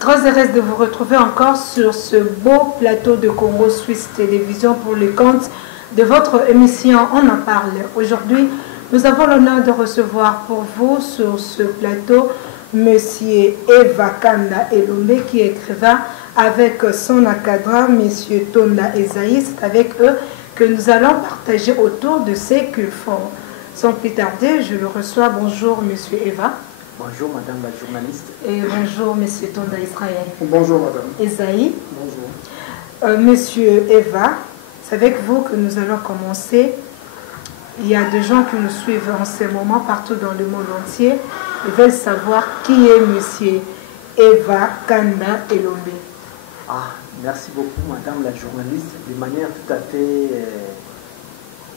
Très heureuse de vous retrouver encore sur ce beau plateau de Congo Suisse Télévision pour le compte de votre émission On en parle. Aujourd'hui, nous avons l'honneur de recevoir pour vous sur ce plateau Monsieur Eva Kanda Elombe qui est écrivain avec son encadrant Monsieur Tonda Esaïe. C'est avec eux que nous allons partager autour de ce qu'ils font. Sans plus tarder, je le reçois. Bonjour Monsieur Eva. Bonjour Madame la journaliste. Et bonjour Monsieur Tonda Israël. Bonjour Madame. Esaïe. Bonjour. Monsieur Eva, c'est avec vous que nous allons commencer. Il y a des gens qui nous suivent en ce moment partout dans le monde entier. Ils veulent savoir qui est Monsieur Eva Kanda Elombe. Merci beaucoup Madame la journaliste. De manière tout à fait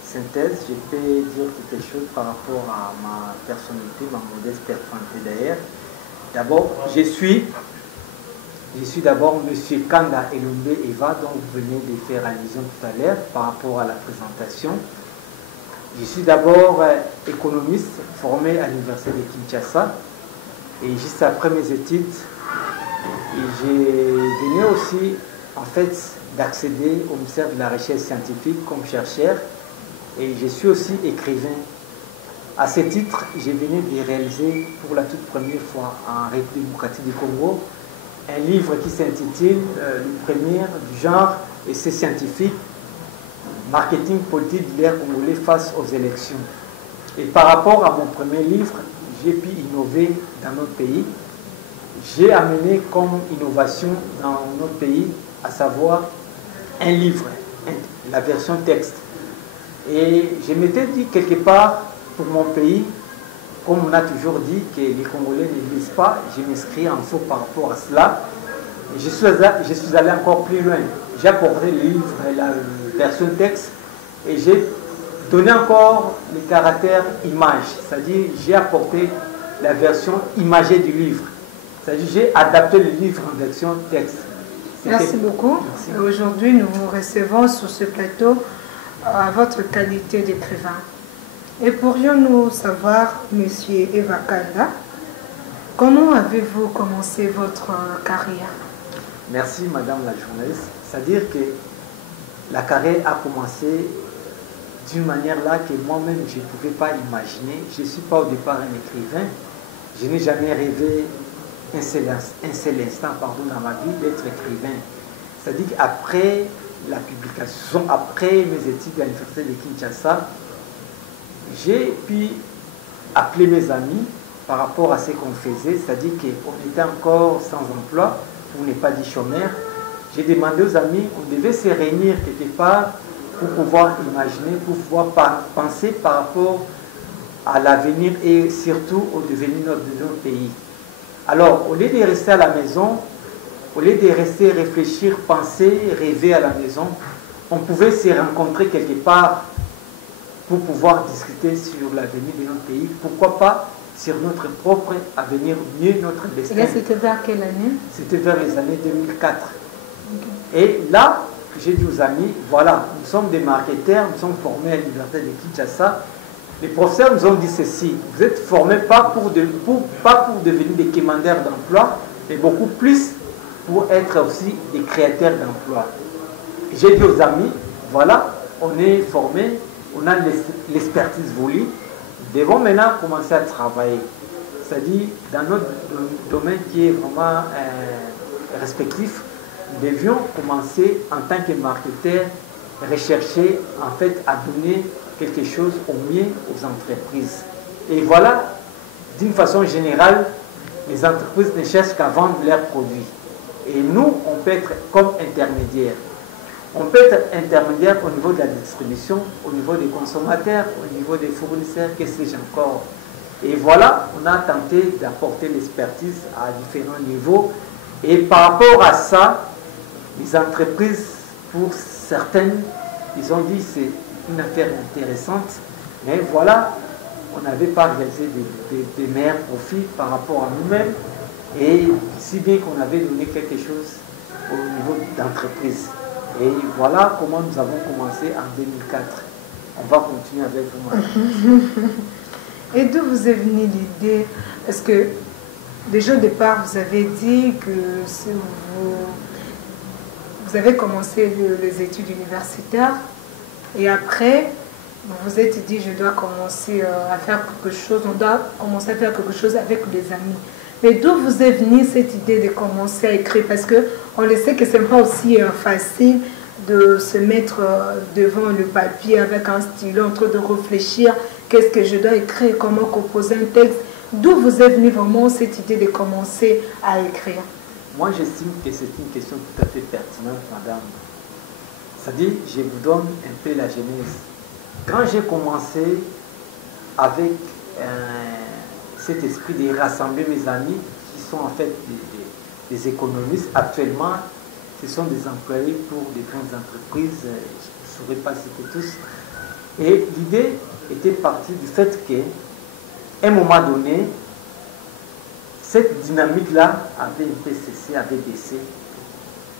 synthèse, je peux dire quelque chose par rapport à ma personnalité, ma modeste personnalité d'ailleurs. D'abord, je suis d'abord Monsieur Kanda Elombe Eva, dont vous venez de faire allusion tout à l'heure par rapport à la présentation. Je suis d'abord économiste formé à l'université de Kinshasa et juste après mes études, j'ai venu aussi en fait d'accéder au ministère de la Recherche scientifique comme chercheur et je suis aussi écrivain. À ce titre, j'ai venu de réaliser pour la toute première fois en République démocratique du Congo un livre qui s'intitule Le premier du genre et c'est scientifique. Marketing politique de l'ère congolais face aux élections. Et par rapport à mon premier livre, j'ai pu innover dans notre pays. J'ai amené comme innovation dans notre pays, à savoir un livre, la version texte. Et je m'étais dit quelque part pour mon pays, comme on a toujours dit que les Congolais ne lisent pas, je m'inscris en faux par rapport à cela. Et je suis allé encore plus loin. J'ai apporté le livre, la version texte, et j'ai donné encore le caractère image, c'est-à-dire j'ai apporté la version imagée du livre, c'est-à-dire j'ai adapté le livre en version texte. Merci beaucoup. Aujourd'hui, nous vous recevons sur ce plateau à votre qualité d'écrivain. Et pourrions-nous savoir, Monsieur Eva Kanda, comment avez-vous commencé votre carrière? Merci Madame la journaliste. C'est-à-dire que la carrière a commencé d'une manière là que moi-même je ne pouvais pas imaginer. Je ne suis pas au départ un écrivain. Je n'ai jamais rêvé un seul instant dans ma vie d'être écrivain. C'est-à-dire qu'après la publication, après mes études à l'université de Kinshasa, j'ai pu appeler mes amis par rapport à ce qu'on faisait. C'est-à-dire qu'on était encore sans emploi, on n'est pas dit chômeur. J'ai demandé aux amis, on devait se réunir quelque part pour pouvoir imaginer, pour pouvoir penser par rapport à l'avenir et surtout au devenir de notre pays. Alors, au lieu de rester à la maison, au lieu de rester réfléchir, penser, rêver à la maison, on pouvait se rencontrer quelque part pour pouvoir discuter sur l'avenir de notre pays. Pourquoi pas sur notre propre avenir, mieux notre destin. Et c'était vers quelle année? C'était vers les années 2004. Et là, j'ai dit aux amis, voilà, nous sommes des marketeurs, nous sommes formés à l'université de Kinshasa. Les professeurs nous ont dit ceci, vous êtes formés pas pour devenir des commandeurs d'emploi, mais beaucoup plus pour être aussi des créateurs d'emploi. J'ai dit aux amis, voilà, on est formés, on a l'expertise voulue, nous devons maintenant commencer à travailler. C'est-à-dire, dans notre domaine qui est vraiment respectif, nous devions commencer en tant que marketeurs, rechercher en fait à donner quelque chose au mieux aux entreprises. Et voilà, d'une façon générale, les entreprises ne cherchent qu'à vendre leurs produits. Et nous, on peut être comme intermédiaire. On peut être intermédiaire au niveau de la distribution, au niveau des consommateurs, au niveau des fournisseurs, qu'est-ce que j'ai encore. Et voilà, on a tenté d'apporter l'expertise à différents niveaux. Et par rapport à ça, les entreprises, pour certaines, ils ont dit c'est une affaire intéressante, mais voilà, on n'avait pas réalisé des meilleurs profits par rapport à nous-mêmes, et si bien qu'on avait donné quelque chose au niveau d'entreprise. Et voilà comment nous avons commencé en 2004. On va continuer avec vous. Et d'où vous est venue l'idée? Parce que déjà au départ, vous avez dit que vous avez commencé les études universitaires et après, vous vous êtes dit, je dois commencer à faire quelque chose, on doit commencer à faire quelque chose avec les amis. Mais d'où vous est venue cette idée de commencer à écrire? Parce qu'on le sait que ce n'est pas aussi facile de se mettre devant le papier avec un stylo en train de réfléchir, qu'est-ce que je dois écrire, comment composer un texte. D'où vous est venue vraiment cette idée de commencer à écrire? Moi, j'estime que c'est une question tout à fait pertinente, madame. C'est-à-dire, je vous donne un peu la genèse. Quand j'ai commencé avec cet esprit de rassembler mes amis, qui sont en fait des économistes, actuellement, ce sont des employés pour des grandes entreprises, je ne saurais pas citer tous. Et l'idée était partie du fait qu'à un moment donné, cette dynamique-là avait un peu cessé, avait baissé.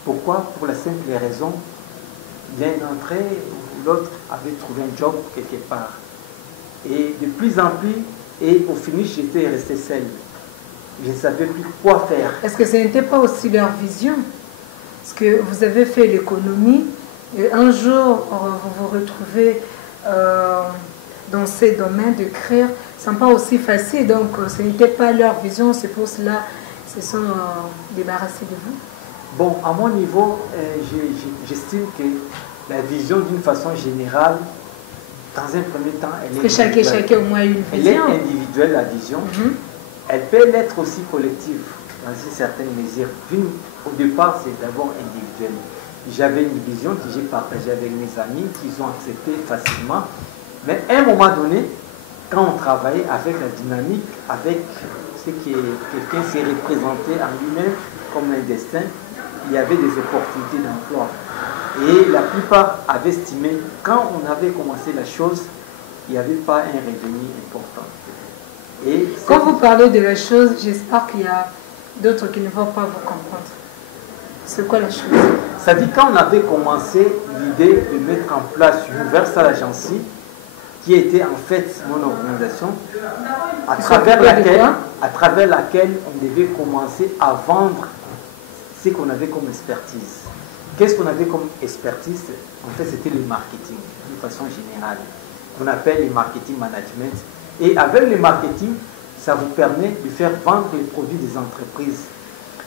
Pourquoi? Pour la simple raison, l'un d'entre eux ou l'autre avait trouvé un job quelque part. Et de plus en plus, et au finish, j'étais resté seul. Je ne savais plus quoi faire. Est-ce que ce n'était pas aussi leur vision? Parce que vous avez fait l'économie, et un jour, vous vous retrouvez dans ces domaines d'écrire. Ce n'est pas aussi facile, donc ce n'était pas leur vision, c'est pour cela qu'ils se sont débarrassés de vous. Bon, à mon niveau, j'estime que la vision d'une façon générale, dans un premier temps, elle est individuelle. Chacun au moins une vision. Elle est individuelle, la vision. Elle peut l'être aussi collective, dans une certaine mesure. Au départ, c'est d'abord individuel. J'avais une vision que j'ai partagée avec mes amis, qu'ils ont accepté facilement. Mais à un moment donné, quand on travaillait avec la dynamique, avec ce que quelqu'un s'est représenté en lui-même comme un destin, il y avait des opportunités d'emploi. Et la plupart avaient estimé, quand on avait commencé la chose, il n'y avait pas un revenu important. Et quand vous parlez de la chose, j'espère qu'il y a d'autres qui ne vont pas vous comprendre. C'est quoi la chose? Ça dit, quand on avait commencé l'idée de mettre en place Universal Agency, qui était en fait mon organisation, à travers laquelle on devait commencer à vendre ce qu'on avait comme expertise. Qu'est-ce qu'on avait comme expertise? En fait, c'était le marketing, d'une façon générale. On appelle le marketing management. Et avec le marketing, ça vous permet de faire vendre les produits des entreprises.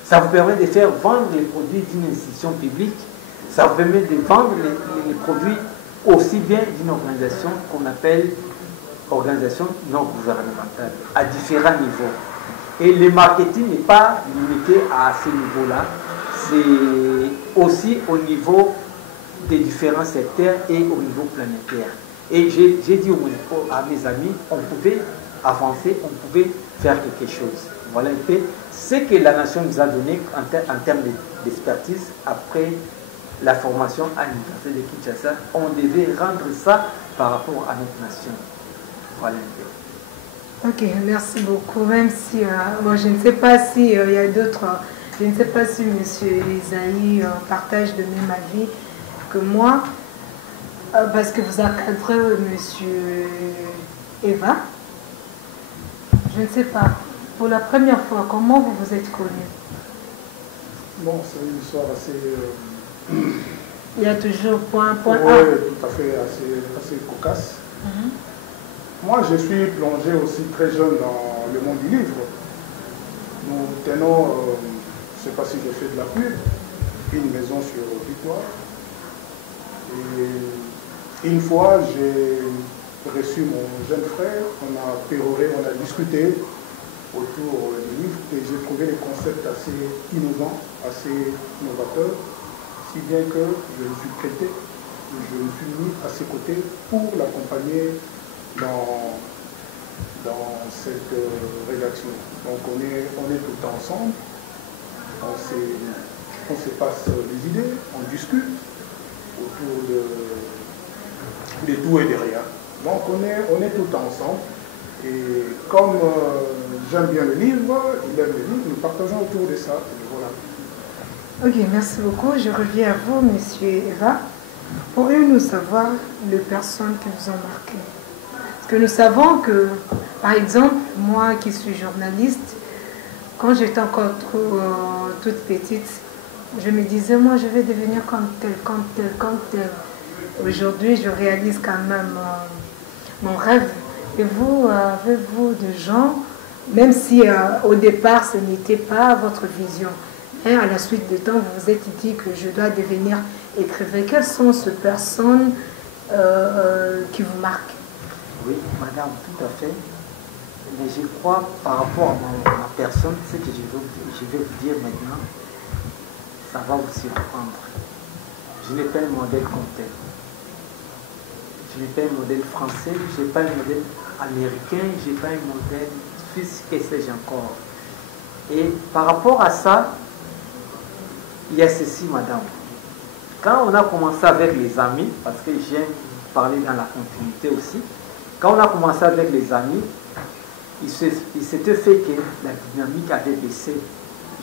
Ça vous permet de faire vendre les produits d'une institution publique. Ça vous permet de vendre les produits aussi bien d'une organisation qu'on appelle organisation non gouvernementale, à différents niveaux. Et le marketing n'est pas limité à ce niveau-là. C'est aussi au niveau des différents secteurs et au niveau planétaire. Et j'ai dit à mes amis, on pouvait avancer, on pouvait faire quelque chose. Voilà un peu ce que la nation nous a donné en termes d'expertise après la formation à l'Université de Kinshasa. On devait rendre ça par rapport à notre nation. Voilà un peu. Ok, merci beaucoup. Même si, bon, je ne sais pas s'il y a d'autres, je ne sais pas si M. Isaïe partage le même avis que moi, parce que vous encadrez M. Eva. Je ne sais pas, pour la première fois, comment vous vous êtes connus? Bon, c'est une histoire assez... Il y a toujours point A. Oui, tout à fait, assez cocasse. Moi, je suis plongé aussi très jeune dans le monde du livre. Nous tenons, je ne sais pas si je fais de la pub, une maison sur Victoire. Et une fois, j'ai reçu mon jeune frère, on a péroré, on a discuté autour du livre et j'ai trouvé les concepts assez innovants, assez novateurs, si bien que je me suis prêté, je me suis mis à ses côtés pour l'accompagner dans cette rédaction. Donc on est tout le temps ensemble, on se passe les idées, on discute autour de tout et de rien. Donc on est tout le temps ensemble. Et comme j'aime bien le livre, il aime le livre, nous partageons autour de ça. Et voilà. Ok, merci beaucoup. Je reviens à vous, Monsieur Eva. Pourriez-nous savoir les personnes qui vous ont marqué? Parce que nous savons que, par exemple, moi qui suis journaliste, Quand j'étais encore toute petite, je me disais, moi, je vais devenir comme tel, comme tel, comme tel. Aujourd'hui, je réalise quand même mon rêve. Et vous, avez-vous des gens, même si au départ, ce n'était pas votre vision, et à la suite du temps, vous vous êtes dit que je dois devenir écrivain. Quelles sont ces personnes qui vous marquent? Oui, madame, tout à fait. Mais je crois, par rapport à ma personne, ce que je vais vous dire maintenant, ça va vous surprendre. Je n'ai pas un modèle comme tel. Je n'ai pas un modèle français, je n'ai pas un modèle américain, je n'ai pas un modèle suisse, que sais-je encore. Et par rapport à ça, il y a ceci, madame. Quand on a commencé avec les amis, parce que j'aime parler dans la continuité aussi, quand on a commencé avec les amis, il s'était fait que la dynamique avait baissé.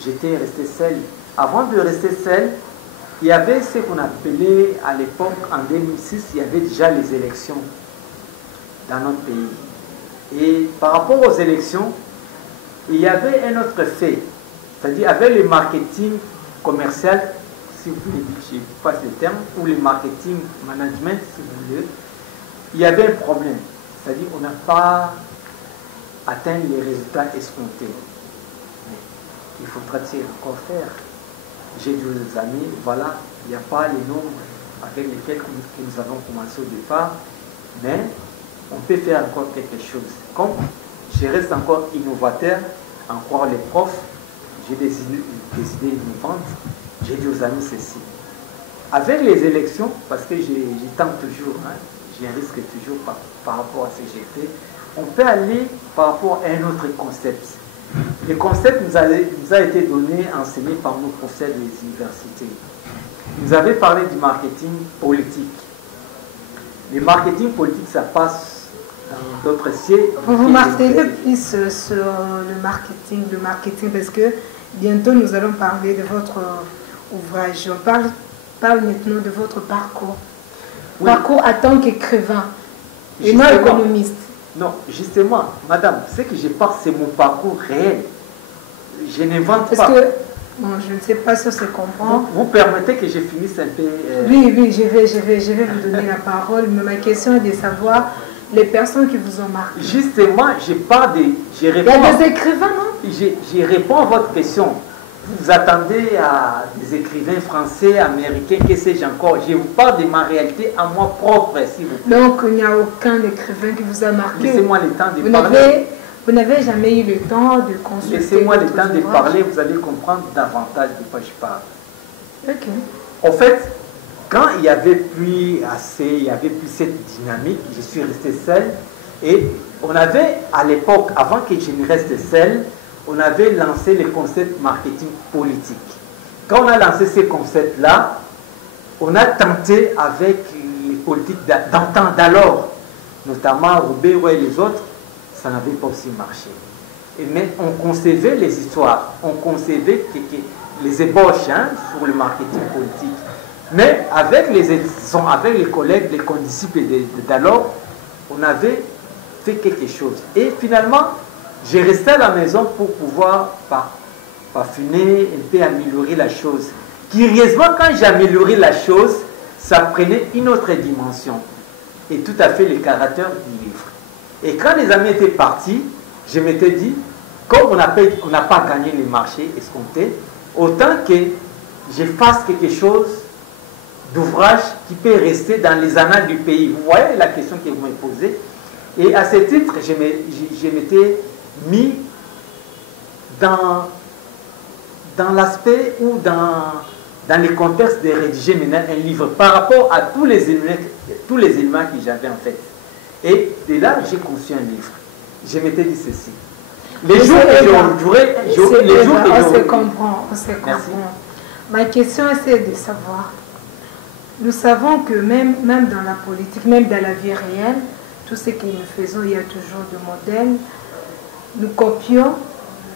J'étais resté seul. Avant de rester seul, il y avait ce qu'on appelait à l'époque, en 2006, il y avait déjà les élections dans notre pays. Et par rapport aux élections, il y avait un autre fait, c'est-à-dire avec le marketing commercial, si vous voulez, je passe le terme, ou le marketing management, si vous voulez, il y avait un problème. C'est-à-dire qu'on n'a pas atteint les résultats escomptés. Mais il faudra-t-il encore faire? J'ai dit aux amis, voilà, il n'y a pas les nombres avec lesquels nous avons commencé au départ, mais on peut faire encore quelque chose. Comme je reste encore innovateur, encore les profs, j'ai des idées innovantes, j'ai dit aux amis ceci. Avec les élections, parce que j'y tente toujours, hein, j'y risque toujours par rapport à ce que j'ai fait, on peut aller par rapport à un autre concept. Le concept nous a été donné, enseigné par nos professeurs des universités. Vous avez parlé du marketing politique. Le marketing politique, ça passe dans d'autres siècles. Vous martelez plus sur le marketing, parce que bientôt nous allons parler de votre ouvrage. On parle maintenant de votre parcours. Oui. Parcours en tant qu'écrivain et non économiste. Non, justement, madame, ce que je parle, c'est mon parcours réel. Je n'invente pas. Parce que, bon, je ne sais pas si ça se comprend. Vous permettez que je finisse un peu... Oui, je vais vous donner la parole, mais ma question est de savoir les personnes qui vous ont marqué. Justement, je parle de... Il y a des écrivains, non? Je réponds à votre question. Vous attendez à des écrivains français, américains, que sais-je encore. Je vous parle de ma réalité à moi propre, s'il vous plaît. Donc, il n'y a aucun écrivain qui vous a marqué. Laissez-moi le temps de parler. Vous n'avez jamais eu le temps de consulter. Laissez-moi le temps de parler, vous allez comprendre davantage de quoi je parle. Ok. En fait, quand il n'y avait plus assez, il n'y avait plus cette dynamique, je suis resté seul. Et on avait, à l'époque, avant que je ne reste seul, on avait lancé le concept marketing politique. Quand on a lancé ce concept-là, on a tenté avec les politiques d'antan d'alors, notamment Roubaix et les autres, ça n'avait pas aussi marché. Mais on concevait les histoires, on concevait les ébauches sur le marketing politique. Mais avec les collègues, les condisciples d'alors, on avait fait quelque chose. Et finalement, j'ai resté à la maison pour pouvoir parfumer, un peu améliorer la chose. Curieusement, quand j'ai amélioré la chose, ça prenait une autre dimension. Et tout à fait le caractère du livre. Et quand les amis étaient partis, je m'étais dit, comme on n'a pas gagné les marchés escomptés, autant que je fasse quelque chose d'ouvrage qui peut rester dans les annales du pays. Vous voyez la question que vous me posez. Et à ce titre, je m'étais mis dans l'aspect ou dans le contexte de rédiger maintenant un livre par rapport à tous les éléments que j'avais en fait. Et de là, j'ai conçu un livre. Je m'étais dit ceci. Les jours que on se comprend. Ma question c'est de savoir. Nous savons que même dans la politique, même dans la vie réelle, tout ce que nous faisons, il y a toujours des modèles. Nous copions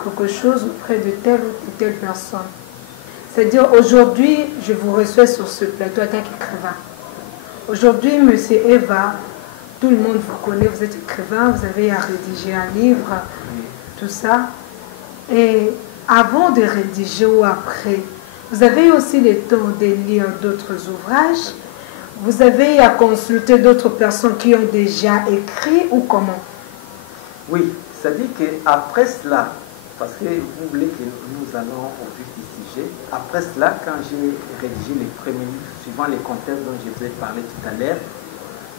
quelque chose auprès de telle ou telle personne. C'est-à-dire, aujourd'hui, je vous reçois sur ce plateau en tant qu'écrivain. Aujourd'hui, monsieur Eva, tout le monde vous connaît, vous êtes écrivain, vous avez à rédiger un livre, tout ça. Et avant de rédiger ou après, vous avez aussi le temps de lire d'autres ouvrages? Vous avez à consulter d'autres personnes qui ont déjà écrit ou comment? Oui, c'est-à-dire qu'après cela, parce que vous voulez que nous allons au vif du sujet, après cela, quand j'ai rédigé les premiers livres, suivant les contextes dont je vous ai parlé tout à l'heure,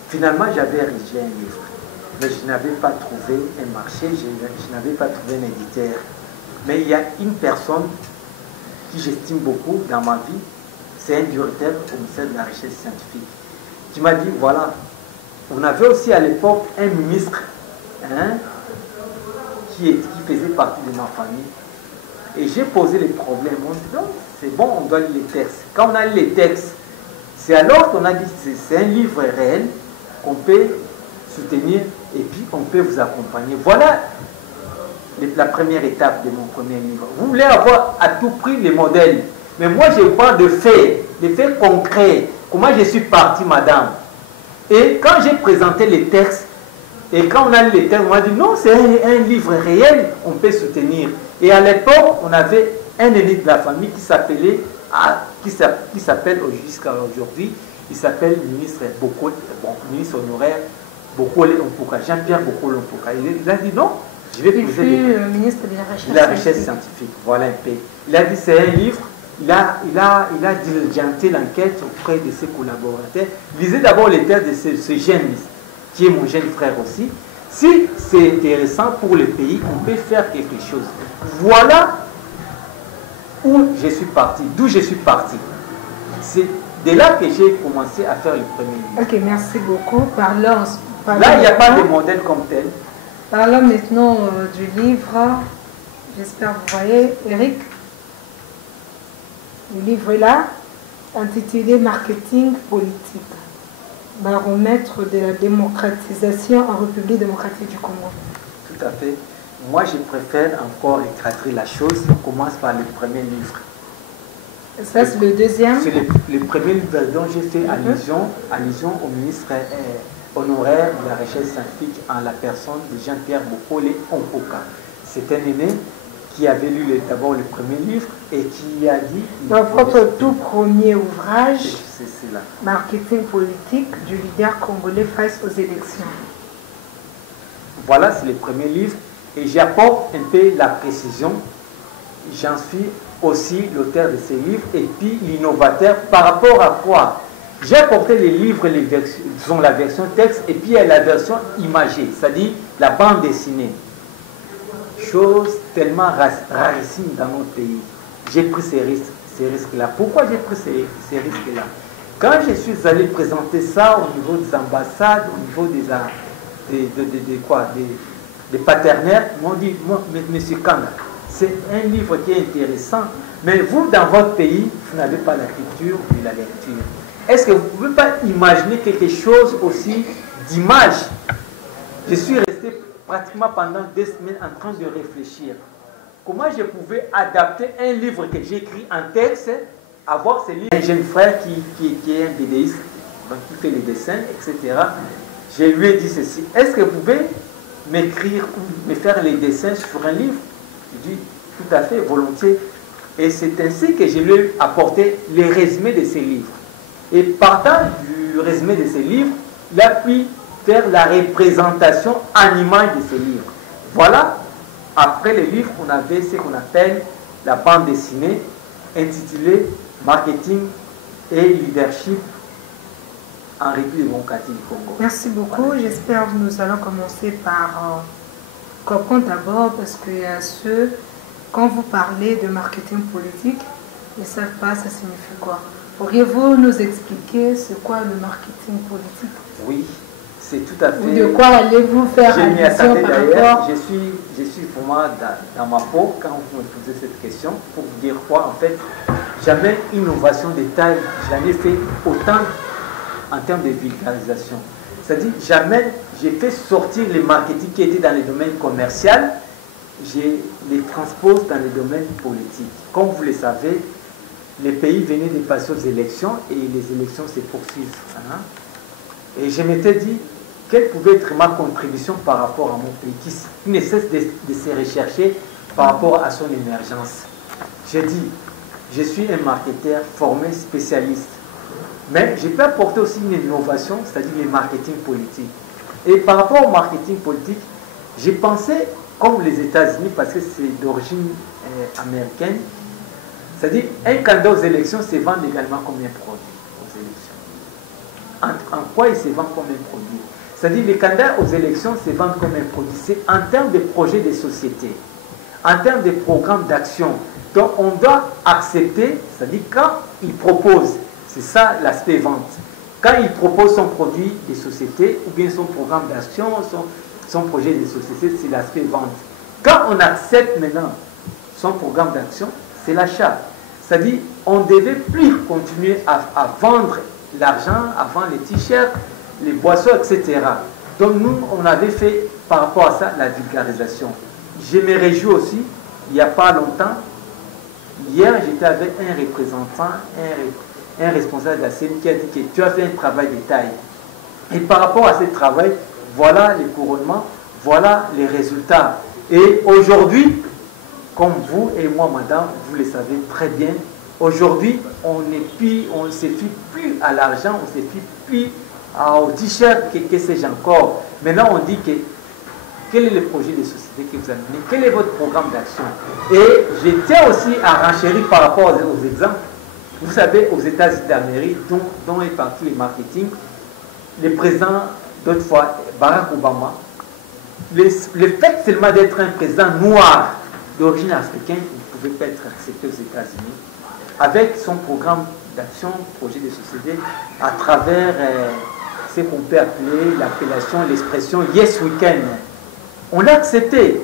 finalement j'avais rédigé un livre. Mais je n'avais pas trouvé un marché, je n'avais pas trouvé un éditeur. Mais il y a une personne qui j'estime beaucoup dans ma vie, c'est un directeur au ministère de la Recherche scientifique, qui m'a dit, voilà, on avait aussi à l'époque un ministre qui faisait partie de ma famille. Et j'ai posé les problèmes. On dit, non, c'est bon, on doit lire les textes. Quand on a lu les textes, c'est alors qu'on a dit, c'est un livre réel qu'on peut soutenir et puis on peut vous accompagner. Voilà la première étape de mon premier livre. Vous voulez avoir à tout prix les modèles, mais moi je parle de faits concrets. Comment je suis parti, madame? Et quand j'ai présenté les textes, et quand on a lu les textes, on m'a dit non, c'est un livre réel, on peut soutenir. Et à l'époque, on avait un aîné de la famille qui s'appelle jusqu'à aujourd'hui, il s'appelle ministre honoraire Bokole Ompuka, Jean-Pierre Bokole Ompuka. Il a dit non, je vais poser le ministre de la Recherche scientifique. Voilà un peu. Il a dit c'est un livre, il a diligenté l'enquête auprès de ses collaborateurs. Lisez d'abord les textes de ce jeune, qui est mon jeune frère aussi. Si c'est intéressant pour le pays, on peut faire quelque chose. Voilà où je suis parti, d'où je suis parti. C'est de là que j'ai commencé à faire le premier livre. Ok, merci beaucoup. Parlons là, il n'y a pas de modèle comme tel. Parlons maintenant du livre. J'espère que vous voyez, Eric. Le livre est là, intitulé Marketing politique. Baromètre de la démocratisation en République démocratique du Congo. Tout à fait. Moi, je préfère encore éclater la chose. On commence par le premier livre. Et ça, c'est le deuxième. C'est le premier livre dont j'ai fait allusion au ministre honoraire de la recherche scientifique en la personne de Jean-Pierre Bokole Ompuka. C'est un aîné qui avait lu d'abord le premier livre et qui a dit... Dans votre tout premier ouvrage, c'est là. Marketing politique du leader congolais face aux élections. Voilà, c'est le premier livre. Et j'apporte un peu la précision. J'en suis aussi l'auteur de ces livres et puis l'innovateur par rapport à quoi? J'ai apporté les livres, disons la version texte et puis la version imagée, c'est-à-dire la bande dessinée. Chose tellement rarissime dans notre pays. J'ai pris ces risques-là. Pourquoi j'ai pris ces risques-là? Quand je suis allé présenter ça au niveau des ambassades, au niveau des partenaires, ils m'ont dit, monsieur Kanga, c'est un livre qui est intéressant, mais vous, dans votre pays, vous n'avez pas la culture ni la lecture. Est-ce que vous ne pouvez pas imaginer quelque chose aussi d'image? Je suis resté pratiquement pendant 2 semaines en train de réfléchir. Comment je pouvais adapter un livre que j'écris en texte, avoir ce livre. Un jeune frère qui est un BDiste, qui fait les dessins, etc. Je lui ai dit ceci, est-ce que vous pouvez m'écrire ou me faire les dessins sur un livre? Il dit, tout à fait, volontiers. Et c'est ainsi que je lui ai apporté les résumés de ces livres. Et partant du résumé de ces livres, il a pu faire la représentation en image de ces livres. Voilà, après les livres, on avait ce qu'on appelle la bande dessinée, intitulée Marketing et Leadership en République démocratique du Congo. Merci beaucoup. Voilà. J'espère que nous allons commencer par comprendre d'abord, parce qu'il y a ceux, quand vous parlez de marketing politique, ils ne savent pas ça signifie quoi. Pourriez-vous nous expliquer c'est quoi le marketing politique? Oui, c'est tout à fait... Ou de quoi allez-vous faire allusion par rapport? Je suis vraiment dans ma peau quand vous me posez cette question, pour vous dire quoi, en fait, jamais innovation de taille, j'en ai fait autant en termes de vulgarisation. C'est-à-dire, jamais j'ai fait sortir les marketing qui étaient dans les domaines commerciaux, je les transpose dans les domaines politiques. Comme vous le savez, les pays venaient de passer aux élections et les élections se poursuivent. Hein? Et je m'étais dit, quelle pouvait être ma contribution par rapport à mon pays qui ne cesse de se rechercher par rapport à son émergence. J'ai dit, je suis un marketeur formé spécialiste, mais je peux apporter aussi une innovation, c'est-à-dire le marketing politique. Et par rapport au marketing politique, j'ai pensé, comme les États-Unis, parce que c'est d'origine américaine, c'est-à-dire un candidat aux élections se vend également comme un produit aux élections. En quoi il se vend comme un produit? C'est-à-dire les candidats aux élections se vendent comme un produit. C'est en termes de projets de société, en termes de programmes d'action. Donc on doit accepter, c'est-à-dire quand il propose, c'est ça l'aspect vente, quand il propose son produit de société ou bien son programme d'action, son projet de société, c'est l'aspect vente. Quand on accepte maintenant son programme d'action, c'est l'achat. C'est-à-dire on ne devait plus continuer à vendre l'argent, à vendre les t-shirts, les boissons, etc. Donc nous, on avait fait par rapport à ça la vulgarisation. Je me réjouis aussi, il n'y a pas longtemps, hier j'étais avec un représentant, un responsable de la CENI qui a dit que tu as fait un travail de taille. Et par rapport à ce travail, voilà les couronnements, voilà les résultats. Et aujourd'hui, comme vous et moi, madame, vous le savez très bien, aujourd'hui, on ne se fie plus à l'argent, on ne se fie plus au t-shirt, que sais-je encore. Maintenant, on dit que quel est le projet de société que vous avez mené, quel est votre programme d'action. Et je tiens aussi à renchérir par rapport aux exemples. Vous savez, aux États-Unis d'Amérique, dont est parti le marketing, le président, d'autres fois, Barack Obama, le fait seulement d'être un président noir d'origine africaine, il ne pouvait pas être accepté aux États-Unis, avec son programme d'action, projet de société, à travers ce qu'on peut appeler l'appellation, l'expression Yes Weekend. On l'a accepté.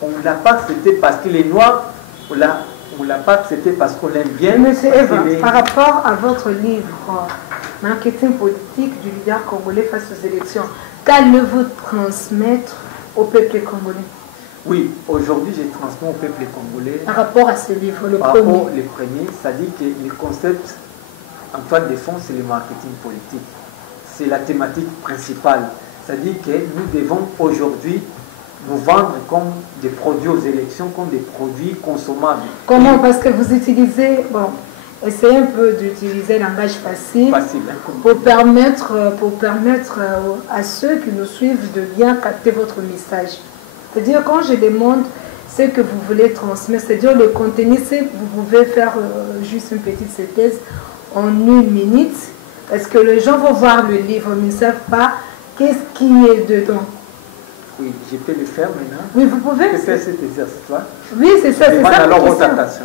On ne l'a pas accepté parce qu'il est noir, on ne l'a pas accepté parce qu'on l'aime bien. Monsieur Eva, par rapport à votre livre Marketing politique du leader congolais face aux élections, qu'allez-vous transmettre au peuple congolais? Oui, aujourd'hui je transmets au peuple congolais. Par rapport à ce livre, le par premier. Rapport le premier, c'est-à-dire que le concept en toile de fond, c'est le marketing politique. C'est la thématique principale. C'est-à-dire que nous devons aujourd'hui nous vendre comme des produits aux élections, comme des produits consommables. Comment? Parce que vous utilisez, bon, essayez un peu d'utiliser un langage facile pour permettre à ceux qui nous suivent de bien capter votre message. C'est-à-dire quand je demande ce que vous voulez transmettre, c'est-à-dire le contenu, vous pouvez faire juste une petite synthèse en 1 minute, parce que les gens vont voir le livre, mais ne savent pas qu'est-ce qui est dedans. Oui, je peux le faire maintenant. Oui, vous pouvez. Faire cet exercice-là. Oui, c'est ça. C'est ça. Alors, votre attention,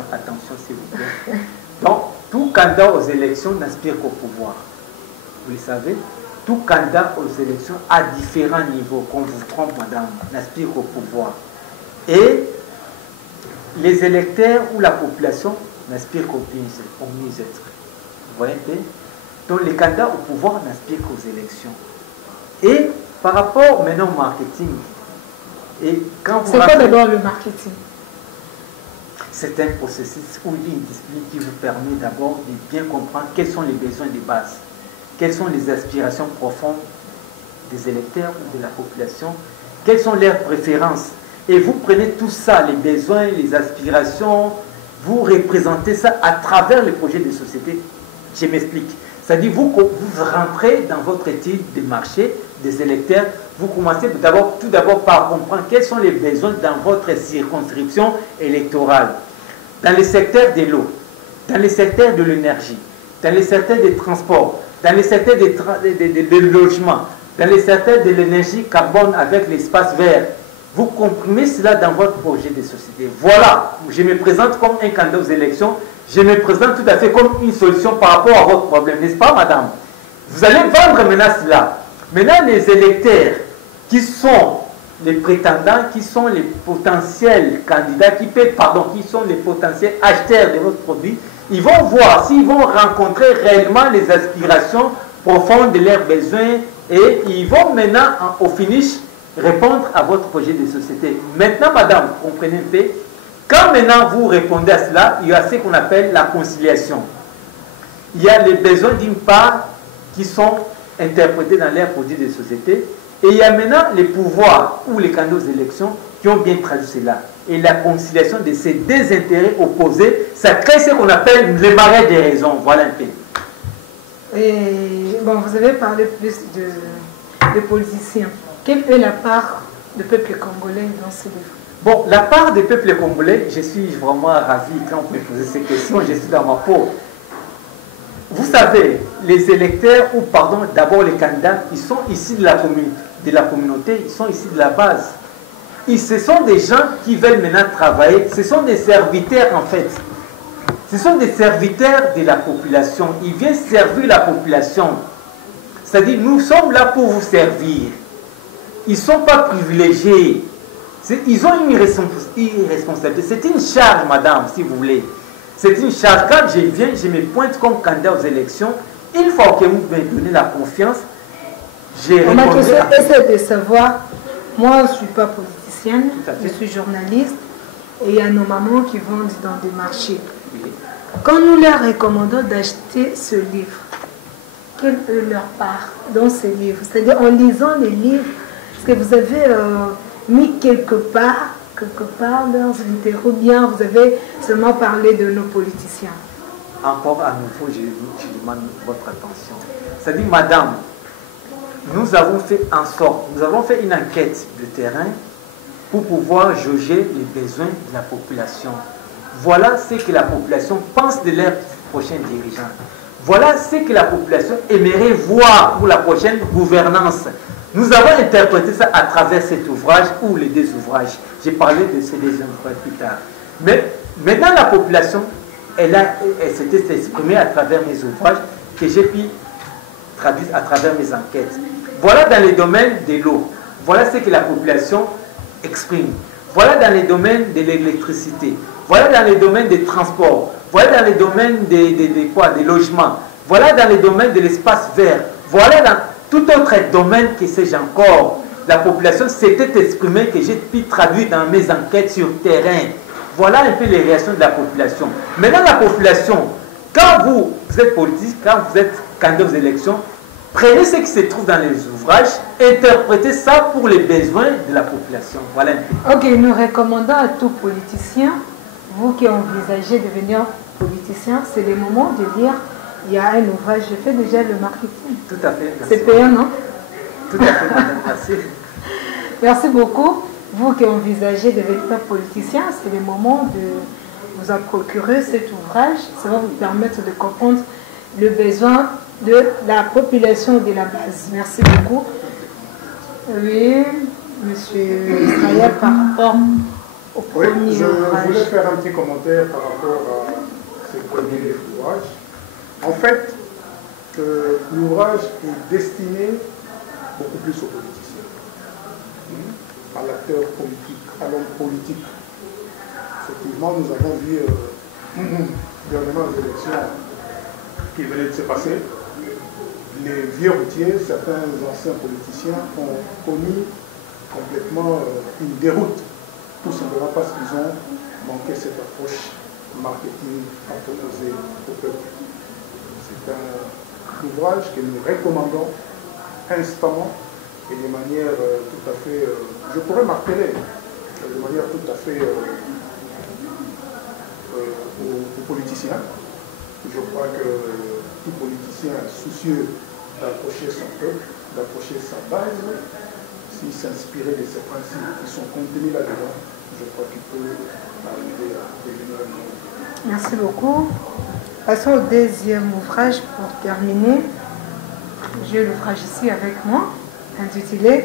s'il vous plaît. Donc, tout candidat aux élections n'aspire qu'au pouvoir. Vous le savez, tout candidat aux élections à différents niveaux, qu'on vous trompe, madame, n'aspire qu'au pouvoir. Et les électeurs ou la population n'aspirent qu'au mieux-être. Vous voyez? Donc, les candidats au pouvoir n'aspirent qu'aux élections. Et par rapport maintenant au marketing, c'est quoi d'abord le marketing? C'est un processus ou une discipline qui vous permet d'abord de bien comprendre quels sont les besoins de base, quelles sont les aspirations profondes des électeurs ou de la population, quelles sont leurs préférences. Et vous prenez tout ça, les besoins, les aspirations, vous représentez ça à travers les projets de société. Je m'explique. C'est-à-dire vous rentrez dans votre étude de marché des électeurs, vous commencez tout d'abord par comprendre quels sont les besoins dans votre circonscription électorale, dans le secteur de l'eau, dans le secteur de l'énergie, dans le secteur des transports, dans le secteur des logements, dans le secteur de l'énergie carbone avec l'espace vert. Vous comprimez cela dans votre projet de société. Voilà, je me présente comme un candidat aux élections, je me présente tout à fait comme une solution par rapport à votre problème, n'est-ce pas, madame? Vous allez vendre maintenant cela. Maintenant, les électeurs qui sont les prétendants, qui sont les potentiels candidats, qui sont les potentiels acheteurs de votre produit, ils vont voir s'ils vont rencontrer réellement les aspirations profondes de leurs besoins et ils vont maintenant, au finish, répondre à votre projet de société. Maintenant, madame, comprenez un peu, quand maintenant vous répondez à cela, il y a ce qu'on appelle la conciliation. Il y a les besoins d'une part qui sont interprétés dans leurs produits de société et il y a maintenant les pouvoirs ou les candidats aux élections qui ont bien traduit cela. et la conciliation de ces deux intérêts opposés, ça crée ce qu'on appelle le marais des raisons. Voilà un peu. Et bon, vous avez parlé plus de politiciens. Quelle est la part du peuple congolais dans ce livre? Bon, la part du peuple congolais, je suis vraiment ravi quand vous me posez ces questions, je suis dans ma peau. Vous savez, les électeurs, ou pardon, d'abord les candidats, ils sont ici de la communauté, ils sont ici de la base. Et ce sont des gens qui veulent maintenant travailler, ce sont des serviteurs en fait. Ce sont des serviteurs de la population. Ils viennent servir la population. C'est-à-dire, nous sommes là pour vous servir. Ils ne sont pas privilégiés. Ils ont une responsabilité. C'est une charge, madame, si vous voulez. C'est une charge. Quand je viens, je me pointe comme candidat aux élections. Une fois que vous me donnez la confiance, j'ai répondu. Ma question est de savoir, moi je ne suis pas politicienne, je suis journaliste, et il y a nos mamans qui vendent dans des marchés. Oui. Quand nous leur recommandons d'acheter ce livre, quelle est leur part dans ces livres? C'est-à-dire en lisant les livres, est-ce que vous avez mis quelque part leurs intérêts, ou bien vous avez seulement parlé de nos politiciens? Encore à nouveau, je demande votre attention. C'est-à-dire, madame, nous avons fait en sorte, nous avons fait une enquête de terrain pour pouvoir jauger les besoins de la population. Voilà ce que la population pense de leurs prochains dirigeants. Voilà ce que la population aimerait voir pour la prochaine gouvernance. Nous avons interprété ça à travers cet ouvrage ou les deux ouvrages. J'ai parlé de ces deux ouvrages plus tard. Mais maintenant, la population, elle s'était exprimée à travers mes ouvrages que j'ai pu traduire à travers mes enquêtes. Voilà dans les domaines de l'eau. Voilà ce que la population exprime. Voilà dans les domaines de l'électricité. Voilà dans les domaines des transports. Voilà dans les domaines des logements. Voilà dans les domaines de l'espace vert. Voilà dans tout autre domaine que sais-je encore. La population s'était exprimée que j'ai pu traduire dans mes enquêtes sur terrain. Voilà un peu les réactions de la population. Maintenant, la population, quand vous êtes politique, quand vous êtes candidat aux élections, prenez ce qui se trouve dans les ouvrages, interprétez ça pour les besoins de la population. Voilà un peu. Ok, nous recommandons à tout politicien, vous qui envisagez de devenir politicien, c'est le moment de lire. Il y a un ouvrage, je fais déjà le marketing. Tout à fait. C'est payant, non? Tout à fait, madame. Merci. Merci beaucoup. Vous qui envisagez de devenir politicien, c'est le moment de vous en procurer cet ouvrage. Ça va vous permettre de comprendre le besoin de la population de la base. Merci beaucoup. Oui, monsieur Israël, par rapport au premier ouvrage. Je voulais faire un petit commentaire par rapport à ce premier ouvrage. En fait, l'ouvrage est destiné beaucoup plus aux politiciens, à l'acteur politique, à l'homme politique. Effectivement, nous avons vu dernièrement les élections qui venaient de se passer. Les vieux routiers, certains anciens politiciens ont connu complètement une déroute, tout simplement parce qu'ils ont manqué cette approche marketing à proposer au peuple. C'est un ouvrage que nous recommandons instamment et de manière tout à fait, je pourrais marteler, de manière tout à fait aux politiciens. Je crois que tout politicien soucieux d'approcher son peuple, d'approcher sa base, s'il s'inspirait de ces principes qui sont contenus là-dedans, je crois qu'il peut arriver à devenir un homme. Merci beaucoup. Passons au deuxième ouvrage pour terminer. J'ai l'ouvrage ici avec moi, intitulé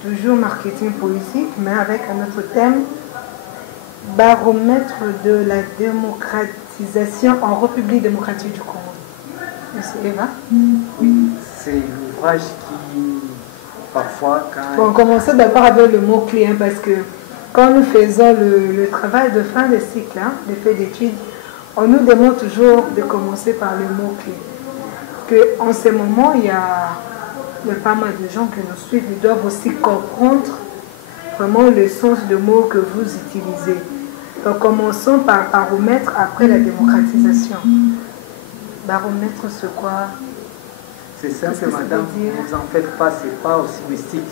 toujours marketing politique, mais avec un autre thème, baromètre de la démocratisation en République démocratique du Congo. Monsieur Eva? Oui, c'est l'ouvrage qui, parfois, quand... Bon, commençons d'abord avec le mot-clé, hein, parce que quand nous faisons le travail de fin de cycle, hein, de fait d'études, on nous demande toujours de commencer par le mot-clé. En ce moment, il y a pas mal de gens qui nous suivent, ils doivent aussi comprendre vraiment le sens de mots que vous utilisez. Donc commençons par baromètre après la démocratisation. Baromètre, c'est quoi? C'est simple, madame, ne vous en faites pas, c'est pas aussi mystique.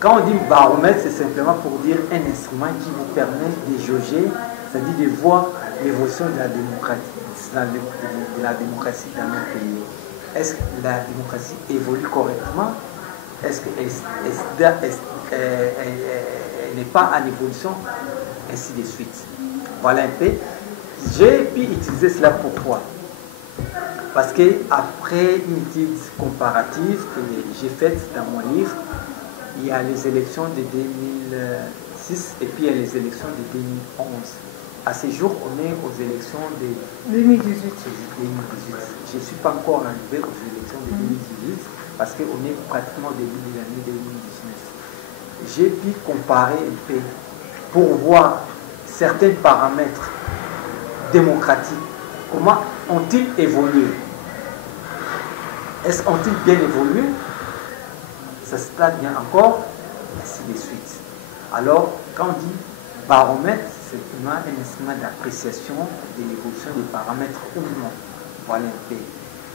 Quand on dit baromètre, c'est simplement pour dire un instrument qui vous permet de jauger, c'est-à-dire de voir l'évolution de la démocratie, dans notre pays. Est-ce que la démocratie évolue correctement? Est-ce qu'elle n'est pas en évolution? Ainsi de suite. Voilà un peu. J'ai pu utiliser cela pourquoi? Parce qu'après une étude comparative que j'ai faite dans mon livre, il y a les élections de 2006 et puis il y a les élections de 2011. À ce jour, on est aux élections de 2018. Je ne suis pas encore arrivé aux élections de 2018 parce qu'on est pratiquement au début de l'année 2019. J'ai pu comparer un peu pour voir certains paramètres démocratiques. Comment ont-ils évolué? Ont-ils bien évolué? Ça se passe bien encore, ainsi de suite. Alors, quand on dit baromètre, c'est un instrument d'appréciation de l'évolution des paramètres ou non. Voilà un peu.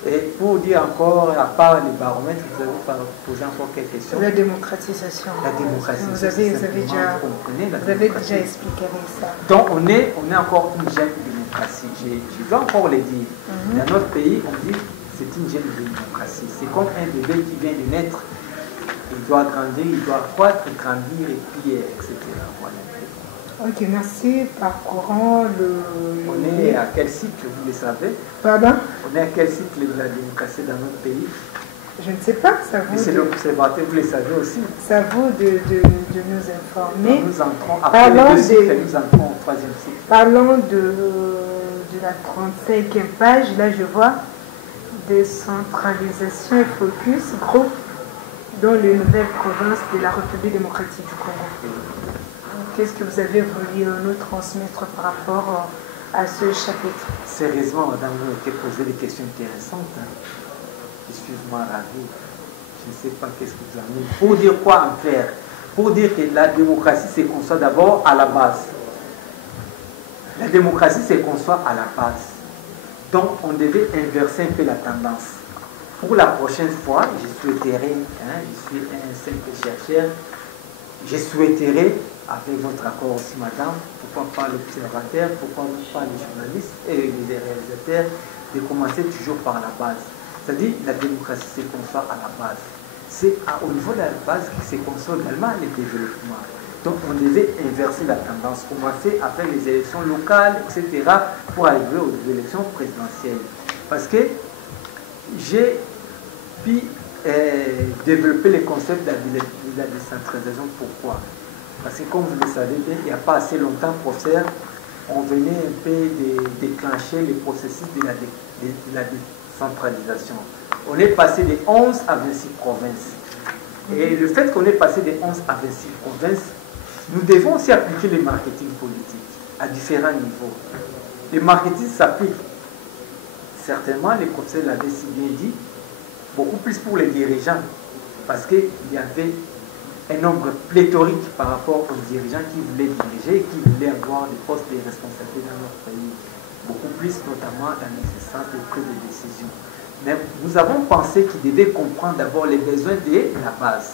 Et pour dire encore, à part les baromètres, vous avez posé encore quelques questions. La démocratisation. La démocratisation. Vous avez déjà expliqué ça. Donc, on est encore une jeune démocratie. Je dois encore le dire. Dans notre pays, on dit c'est une jeune démocratie. C'est comme un bébé qui vient de naître. Il doit grandir, il doit croître, grandir, et puis, etc. Voilà. Ok, merci. Parcourant le... On est à quel cycle, vous le savez? Pardon? On est à quel cycle de la démocratie dans notre pays? Je ne sais pas, ça vaut... C'est l'observateur, vous le savez aussi. Ça vaut de nous informer. Nous entrons, après les deux cycles, nous entrons au troisième cycle. Parlons de la 35e page, là je vois décentralisation et focus, groupe dans les nouvelles provinces de la République démocratique du Congo. Qu'est-ce que vous avez voulu nous transmettre par rapport à ce chapitre? Sérieusement, madame, vous avez posé des questions intéressantes. Je suis vraiment ravi. Je ne sais pas qu'est-ce que vous avez mis. Pour dire quoi en clair? Pour dire que la démocratie se conçoit d'abord à la base. La démocratie se conçoit à la base. Donc, on devait inverser un peu la tendance. Pour la prochaine fois, je souhaiterais, je suis un simple chercheur, je souhaiterais, avec votre accord aussi, madame, pourquoi pas l'observateur, pourquoi pas les journalistes et les réalisateurs, de commencer toujours par la base. C'est-à-dire, la démocratie se conçoit à la base. C'est au niveau de la base qui se conçoit également le développement. Donc, on devait inverser la tendance, commencer à faire les élections locales, etc., pour arriver aux élections présidentielles. Parce que j'ai pu développer le concept de la décentralisation. Pourquoi? Parce que comme vous le savez bien, il n'y a pas assez longtemps, professeur, on venait un peu de déclencher le processus de la décentralisation. On est passé de 11 à 26 provinces. Et le fait qu'on est passé de 11 à 26 provinces, nous devons aussi appliquer le marketing politique à différents niveaux. Le marketing s'applique, certainement, le professeur l'avait si bien dit, beaucoup plus pour les dirigeants, parce qu'il y avait un nombre pléthorique par rapport aux dirigeants qui voulaient diriger, qui voulaient avoir des postes de responsabilité dans notre pays, beaucoup plus notamment dans l'existence des prises de décision. Mais nous avons pensé qu'ils devaient comprendre d'abord les besoins de la base.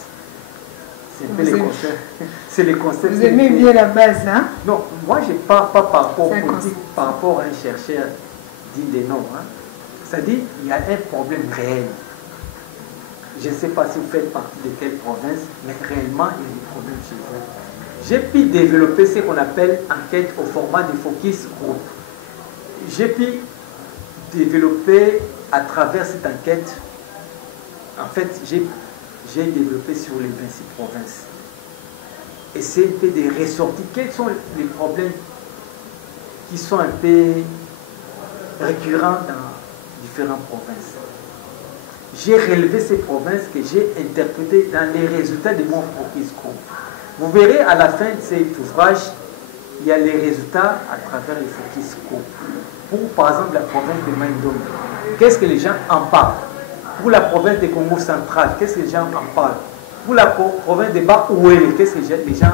C'est un peu les concepts. C'est les concepts. Vous aimez bien la base, hein? Non, moi je ne parle pas par rapport au politique, par rapport à un chercheur dit des noms. Hein. C'est-à-dire qu'il y a un problème réel. Je ne sais pas si vous faites partie de quelle province, mais réellement, il y a des problèmes chez vous. J'ai pu développer ce qu'on appelle enquête au format de focus group. J'ai pu développer à travers cette enquête, en fait, j'ai développé sur les 26 provinces. Et c'est un peu des ressorties. Quels sont les problèmes qui sont un peu récurrents dans différentes provinces? J'ai relevé ces provinces que j'ai interprétées dans les résultats de mon focus group. Vous verrez à la fin de cet ouvrage, il y a les résultats à travers les focus group. Pour par exemple la province de Maïdom, qu'est-ce que les gens en parlent? Pour la province de Congo central, qu'est-ce que les gens en parlent? Pour la province de Bas-Ouélé, qu'est-ce que les gens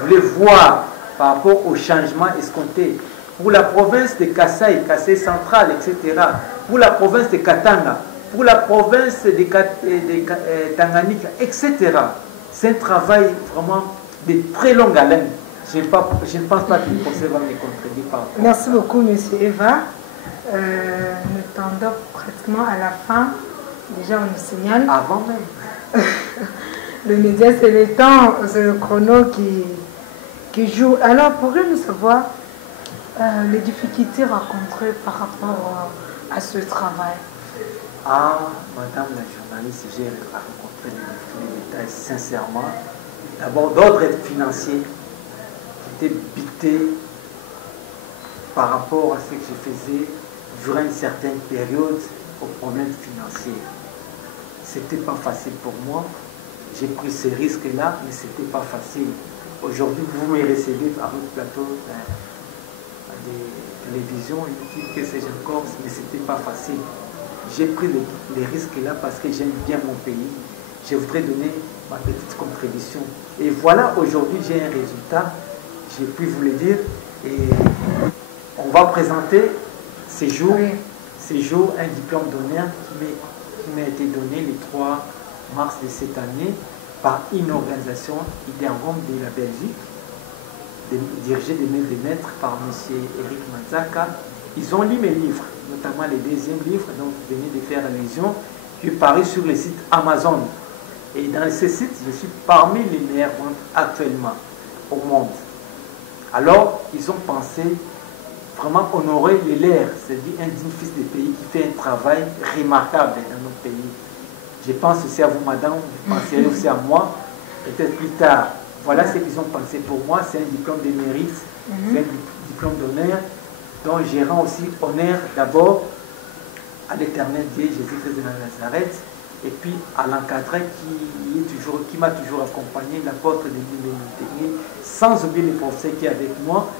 voulaient voir par rapport au changement escompté? Pour la province de Kasaï, Kasaï central, etc. Pour la province de Katanga, pour la province de Tanganyika, etc. C'est un travail vraiment de très longue haleine. Je ne pense pas que le conseil va me contredire par rapport. Merci beaucoup, M. Eva. Nous tendons pratiquement à la fin. Déjà, on nous signale. Avant même. Le média, c'est le temps, c'est le chrono qui joue. Alors, pourriez-nous savoir les difficultés rencontrées par rapport à ce travail? Ah, madame la journaliste, j'ai rencontré les détails sincèrement. D'abord, d'ordre financier, qui était bité par rapport à ce que je faisais durant une certaine période aux problèmes financiers. C'était pas facile pour moi. J'ai pris ces risques-là, mais c'était pas facile. Aujourd'hui, vous me recevez à votre plateau de télévision, YouTube, que sais-je encore, mais c'était pas facile. J'ai pris les risques-là parce que j'aime bien mon pays. Je voudrais donner ma petite contribution. Et voilà, aujourd'hui, j'ai un résultat. J'ai pu vous le dire. Et on va présenter ces jours un diplôme d'honneur qui m'a été donné le 3 mars de cette année par une organisation itinérante de la Belgique, dirigée des maîtres par M. Eric Manzaka. Ils ont lu mes livres, notamment le deuxième livre dont vous venez de faire allusion, qui est paru sur le site Amazon. Et dans ce site, je suis parmi les meilleures ventes actuellement au monde. Alors, ils ont pensé vraiment honorer les leurs, c'est-à-dire un digne fils des pays qui fait un travail remarquable dans notre pays. Je pense aussi à vous, madame, vous penserez aussi à moi, peut-être plus tard. Voilà ce qu'ils ont pensé pour moi, c'est un diplôme de mérite, c'est un diplôme d'honneur, dont je rends aussi honneur d'abord à l'éternel Dieu, Jésus-Christ de Nazareth, et puis à l'encadré qui m'a toujours accompagné, l'apôtre de l'Union, sans oublier les professeurs qui est avec moi,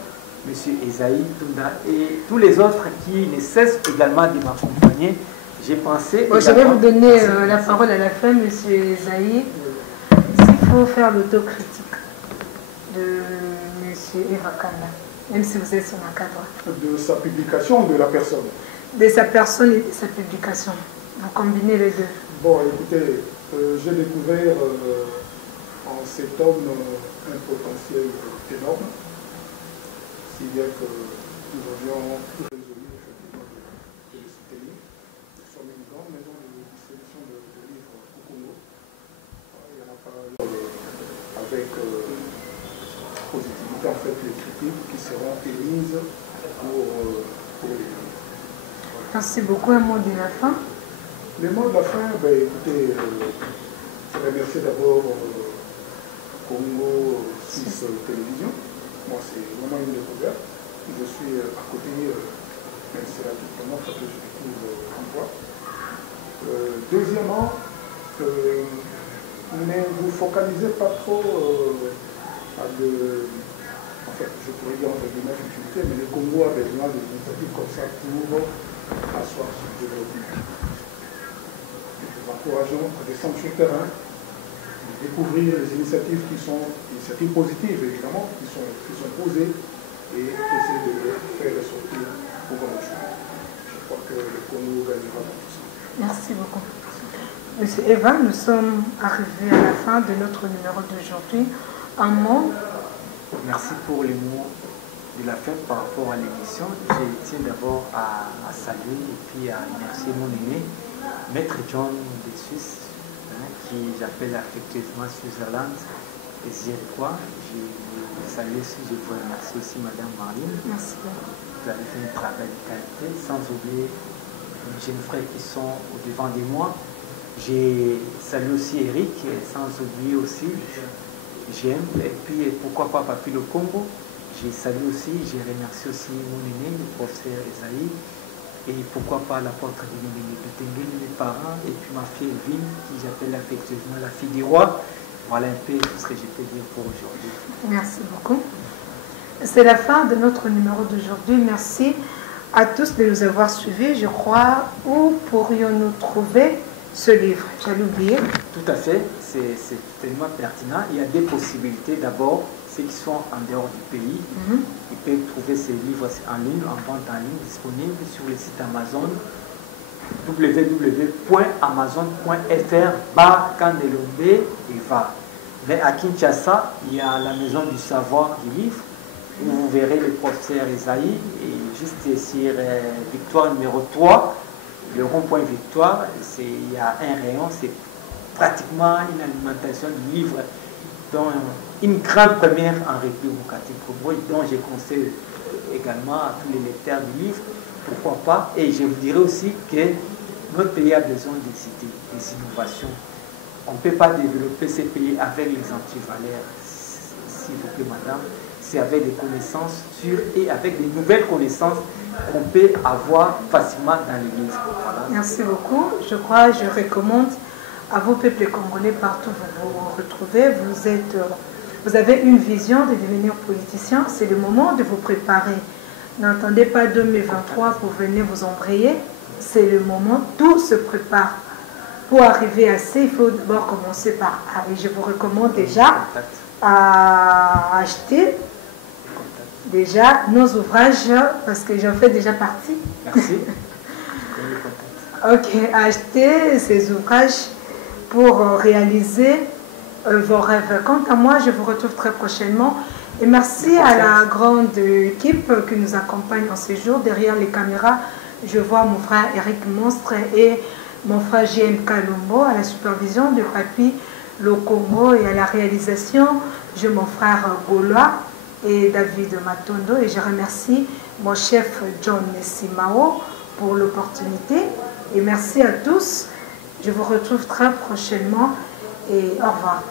M. Esaïe Tunda, et tous les autres qui ne cessent également de m'accompagner. J'ai pensé... Bon, je vais vous donner la parole à la fin, M. Esaïe. S'il faut faire l'autocritique de M. Eva Kanda, même si vous êtes son encadreur. De sa publication ou de la personne? De sa personne et de sa publication. Vous combinez les deux. Bon, écoutez, j'ai découvert en cet homme un potentiel énorme, si bien que nous avions résolu effectivement de le soutenir. Nous sommes une grande maison de distribution de livres au Congo. Il y en a pas avec positivité en fait les critiques qui seront émises pour les livres. Merci beaucoup. Un mot de la fin. Le mot de la fin, ben, écoutez, je remercie d'abord Congo Suisse Télévision. Moi, c'est vraiment une découverte. Je suis à côté, mais c'est la toute première fois que je découvre l'emploi. Deuxièmement, ne vous focalisez pas trop en fait, je pourrais dire entre guillemets futilité, mais le Congo a besoin d'initiatives comme ça pour asseoir son développement. Nous encourageons à descendre sur le terrain, de découvrir les initiatives qui sont initiatives positives, évidemment, qui sont posées et essayer de les faire ressortir pour nos choix. Je crois que le Congo gagnera dans tout ça. Merci beaucoup. Monsieur Eva, nous sommes arrivés à la fin de notre numéro d'aujourd'hui. Un mot. Merci pour les mots de la fin par rapport à l'émission. Je tiens d'abord à saluer et puis à remercier mon aîné, Maître John de Suisse, qui j'appelle affectueusement Switzerland et Zirquois. Je vous salue aussi, je vous remercie aussi Madame Marlene. Merci. Vous avez fait un travail de qualité, sans oublier mes jeunes frères qui sont au devant de moi. J'ai salué aussi Eric, sans oublier aussi j'aime, et puis pourquoi pas Papi le Congo. J'ai salué aussi, j'ai remercié aussi mon aîné, le professeur Esaïe, et pourquoi pas l'apôtre de l'Union, mes parents, et puis ma fille Elvine, qui j'appelle affectueusement la fille du roi. Voilà un peu tout ce que je peux dire pour aujourd'hui. Merci beaucoup. C'est la fin de notre numéro d'aujourd'hui. Merci à tous de nous avoir suivis. Je crois, où pourrions-nous trouver ce livre? J'allais oublier. Tout à fait, c'est tellement pertinent. Il y a des possibilités. D'abord, ceux qui sont en dehors du pays, ils peuvent trouver ces livres en ligne, en vente en ligne, disponibles sur le site Amazon, www.amazon.fr/Candelombe Eva. Mais à Kinshasa, il y a la maison du savoir du livre, où vous verrez le professeur Isaïe, et juste sur Victoire numéro 3, le rond-point Victoire, il y a un rayon, c'est pratiquement une alimentation du livre, dont une grande première en République démocratique Congo, dont je conseille également à tous les lecteurs du livre, pourquoi pas. Et je vous dirais aussi que notre pays a besoin des idées, des innovations. On ne peut pas développer ces pays avec les antivaleurs, s'il vous plaît madame. C'est avec des connaissances sûres et avec des nouvelles connaissances qu'on peut avoir facilement dans les livres. Voilà. Merci beaucoup. Je crois, je recommande à vos peuples congolais partout où vous vous retrouvez. Vous avez une vision de devenir politicien. C'est le moment de vous préparer. N'attendez pas 2023 pour venir vous embrayer. C'est le moment, tout se prépare. Pour arriver à ça, il faut d'abord commencer par A. Et je vous recommande déjà à acheter déjà nos ouvrages, parce que j'en fais déjà partie. Merci. Ok, acheter ces ouvrages pour réaliser vos rêves. Quant à moi, je vous retrouve très prochainement. Et merci à la grande équipe qui nous accompagne en ce jour. Derrière les caméras, je vois mon frère Eric Monstre et mon frère JM Kalumbo à la supervision de Papi Lokongo et à la réalisation, j'ai mon frère Gaulois et David Matondo. Et je remercie mon chef John Simao pour l'opportunité. Et merci à tous. Je vous retrouve très prochainement et au revoir.